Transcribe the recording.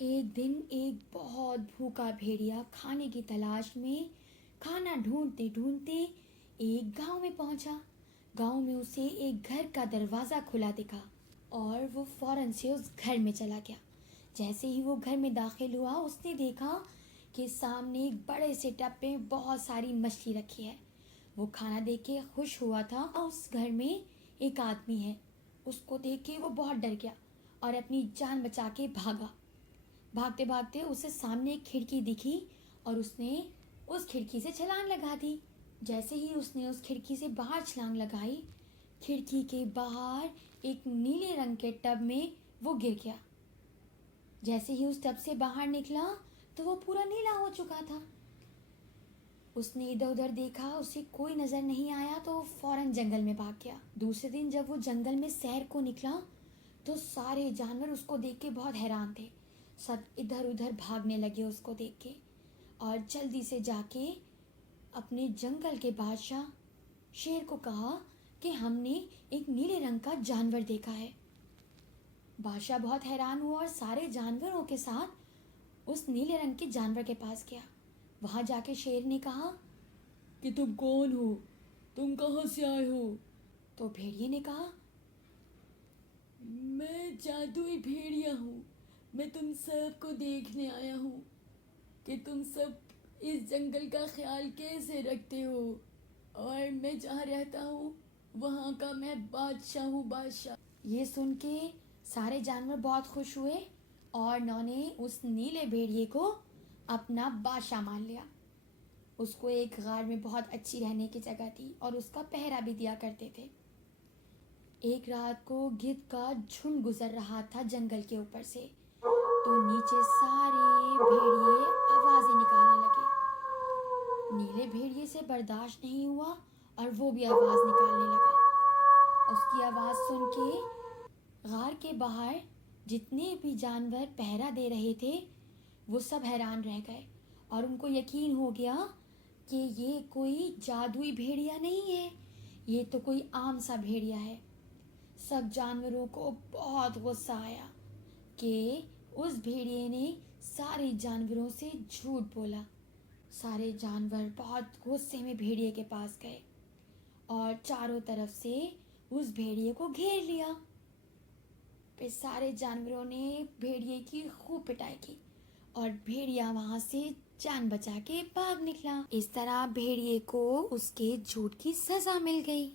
ایک دن ایک بہت بھوکا بھیڑیا کھانے کی تلاش میں کھانا ڈھونڈتے ڈھونڈتے ایک گاؤں میں پہنچا۔ گاؤں میں اسے ایک گھر کا دروازہ کھلا دکھا اور وہ فوراً سے اس گھر میں چلا گیا۔ جیسے ہی وہ گھر میں داخل ہوا اس نے دیکھا کہ سامنے ایک بڑے سے ٹب میں بہت ساری مچھلی رکھی ہے۔ وہ کھانا دیکھ کے خوش ہوا تھا۔ اس گھر میں ایک آدمی ہے، اس کو دیکھ کے وہ بہت ڈر گیا اور اپنی جان بچا کے بھاگا۔ بھاگتے بھاگتے اسے سامنے ایک کھڑکی دکھی اور اس نے اس کھڑکی سے چھلانگ لگا دی۔ جیسے ہی اس نے اس کھڑکی سے باہر چھلانگ لگائی، کھڑکی کے باہر ایک نیلے رنگ کے ٹب میں وہ گر گیا۔ جیسے ہی اس ٹب سے باہر نکلا تو وہ پورا نیلا ہو چکا تھا۔ اس نے ادھر ادھر دیکھا، اسے کوئی نظر نہیں آیا تو وہ فوراً جنگل میں بھاگ گیا۔ دوسرے دن جب وہ جنگل میں سیر کو نکلا تو سارے جانور اس کو دیکھ کے بہت حیران تھے۔ سب ادھر ادھر بھاگنے لگے اس کو دیکھ کے، اور جلدی سے جا کے اپنے جنگل کے بادشاہ شیر کو کہا کہ ہم نے ایک نیلے رنگ کا جانور دیکھا ہے۔ بادشاہ بہت حیران ہوا اور سارے جانوروں کے ساتھ اس نیلے رنگ کے جانور کے پاس گیا۔ وہاں جا کے شیر نے کہا کہ تم کون ہو، تم کہاں سے آئے ہو؟ تو بھیڑیے نے کہا میں جادوئی بھیڑیا ہوں، میں تم سب کو دیکھنے آیا ہوں کہ تم سب اس جنگل کا خیال کیسے رکھتے ہو، اور میں جہاں رہتا ہوں وہاں کا میں بادشاہ ہوں، بادشاہ۔ یہ سن کے سارے جانور بہت خوش ہوئے اور انہوں نے اس نیلے بھیڑیے کو اپنا بادشاہ مان لیا۔ اس کو ایک غار میں بہت اچھی رہنے کی جگہ تھی اور اس کا پہرا بھی دیا کرتے تھے۔ ایک رات کو گدھ کا جھنڈ گزر رہا تھا جنگل کے اوپر سے، تو نیچے سارے بھیڑیے آوازیں نکالنے لگے۔ نیلے بھیڑیے سے برداشت نہیں ہوا اور وہ بھی آواز نکالنے لگا۔ اس کی آواز سن کے غار کے باہر جتنے بھی جانور پہرا دے رہے تھے وہ سب حیران رہ گئے اور ان کو یقین ہو گیا کہ یہ کوئی جادوئی بھیڑیا نہیں ہے، یہ تو کوئی عام سا بھیڑیا ہے۔ سب جانوروں کو بہت غصہ آیا کہ اس بھیڑیے نے سارے جانوروں سے جھوٹ بولا۔ سارے جانور بہت غصے میں بھیڑیے کے پاس گئے اور چاروں طرف سے اس بھیڑیے کو گھیر لیا۔ پھر سارے جانوروں نے بھیڑیے کی خوب پٹائی کی اور بھیڑیا وہاں سے جان بچا کے بھاگ نکلا۔ اس طرح بھیڑیے کو اس کے جھوٹ کی سزا مل گئی۔